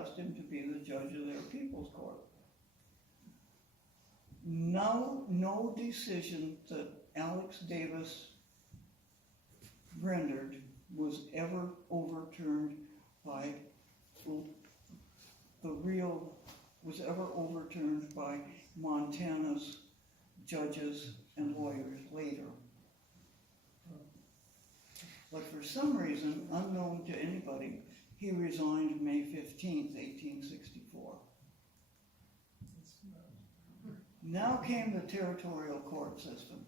asked him to be the judge of their people's court. No decision that Alex Davis rendered was ever overturned by Montana's judges and lawyers later. But for some reason, unknown to anybody, he resigned May 15th, 1864. Now came the territorial court system.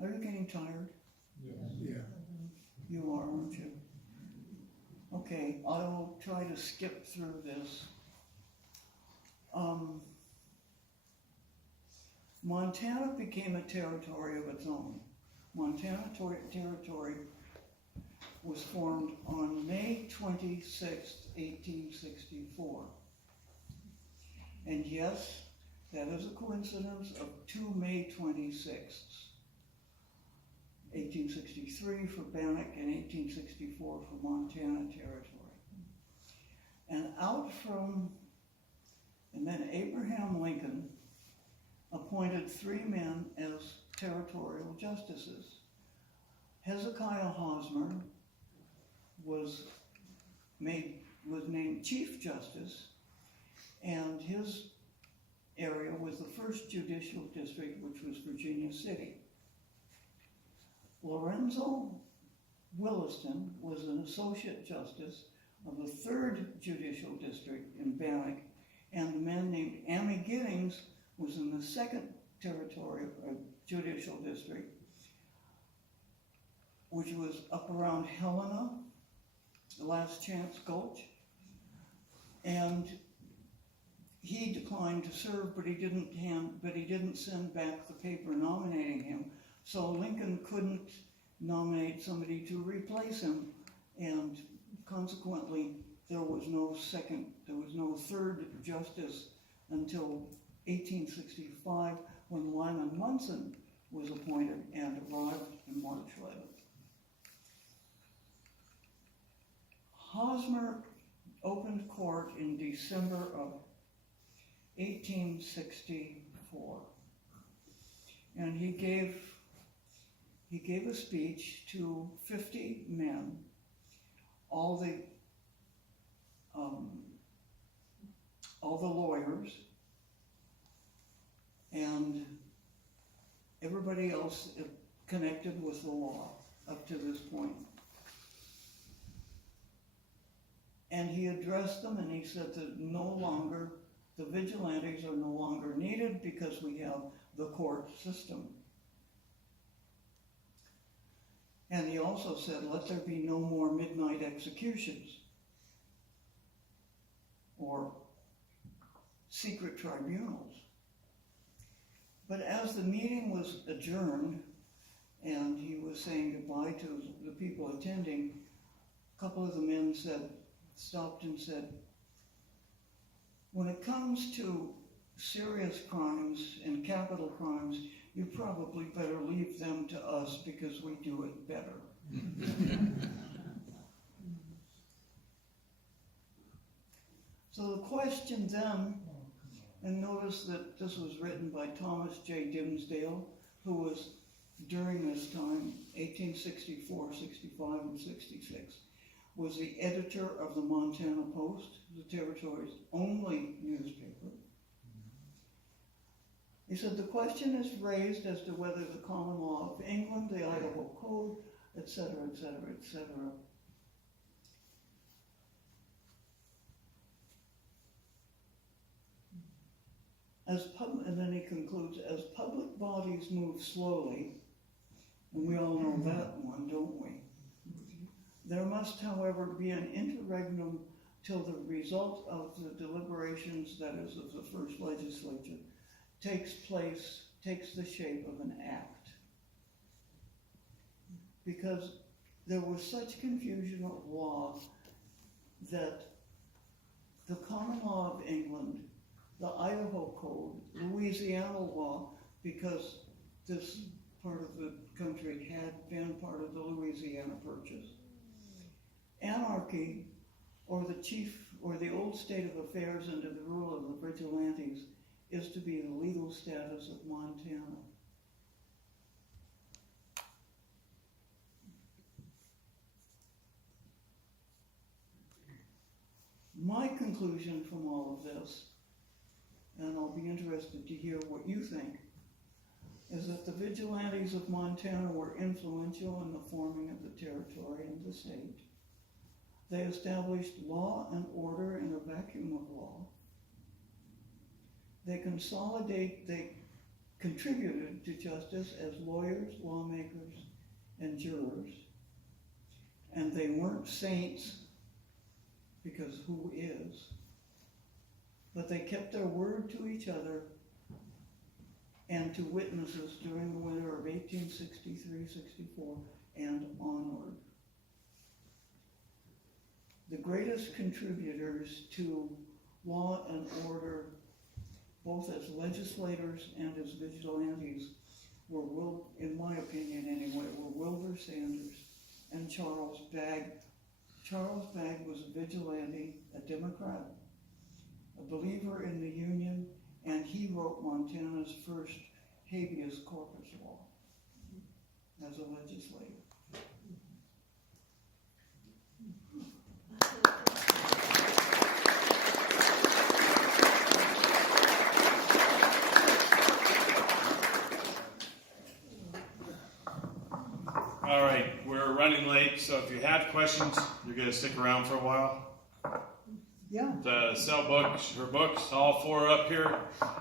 Are you getting tired? Yeah. You are, aren't you? Okay, I will try to skip through this. Montana became a territory of its own. Montana Territory was formed on May 26, 1864. And yes, that is a coincidence of two May 26ths. 1863 for Bannock and 1864 for Montana Territory. And then Abraham Lincoln appointed three men as territorial justices. Hezekiah Hosmer was named Chief Justice, and his area was the first judicial district, which was Virginia City. Lorenzo Williston was an associate justice of the third judicial district in Bannock, and a man named Ammi Giddings was in the second territorial judicial district, which was up around Helena, Last Chance Gulch, and he declined to serve, but he didn't send back the paper nominating him. So Lincoln couldn't nominate somebody to replace him, and consequently there was no third justice until 1865, when Lyman Munson was appointed and arrived in March 11th. Hosmer opened court in December of 1864, and he gave a speech to 50 men, all the lawyers, and everybody else connected with the law up to this point. And he addressed them, and he said that the vigilantes are no longer needed because we have the court system. And he also said, let there be no more midnight executions or secret tribunals. But as the meeting was adjourned and he was saying goodbye to the people attending, a couple of the men stopped and said, when it comes to serious crimes and capital crimes, you probably better leave them to us because we do it better. So the question then, and notice that this was written by Thomas J. Dimsdale, who was during this time, 1864, 65, and 66, was the editor of the Montana Post, the territory's only newspaper. He said, the question is raised as to whether the common law of England, the Idaho Code, etc., etc., etc., and then he concludes, as public bodies move slowly, and we all know that one, don't we? There must, however, be an interregnum till the result of the deliberations, that is, of the first legislature, takes the shape of an act. Because there was such confusion of law that the common law of England, the Idaho Code, Louisiana law, because this part of the country had been part of the Louisiana Purchase, anarchy, or the old state of affairs under the rule of the vigilantes is to be the legal status of Montana. My conclusion from all of this, and I'll be interested to hear what you think, is that the vigilantes of Montana were influential in the forming of the territory and the state. They established law and order in a vacuum of law. They contributed to justice as lawyers, lawmakers, and jurors. And they weren't saints, because who is? But they kept their word to each other and to witnesses during the winter of 1863-64 and onward. The greatest contributors to law and order, both as legislators and as vigilantes, were, in my opinion anyway, were Wilbur Sanders and Charles Bagg. Charles Bagg was a vigilante, a Democrat, a believer in the Union, and he wrote Montana's first habeas corpus law as a legislator. All right, we're running late, so if you have questions, you're going to stick around for a while. Yeah. Sell books, her books, all four up here.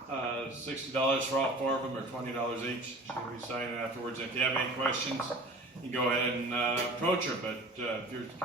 $60 for all four of them, or $20 each. She'll be signing afterwards. If you have any questions, you go ahead and approach her. But if you're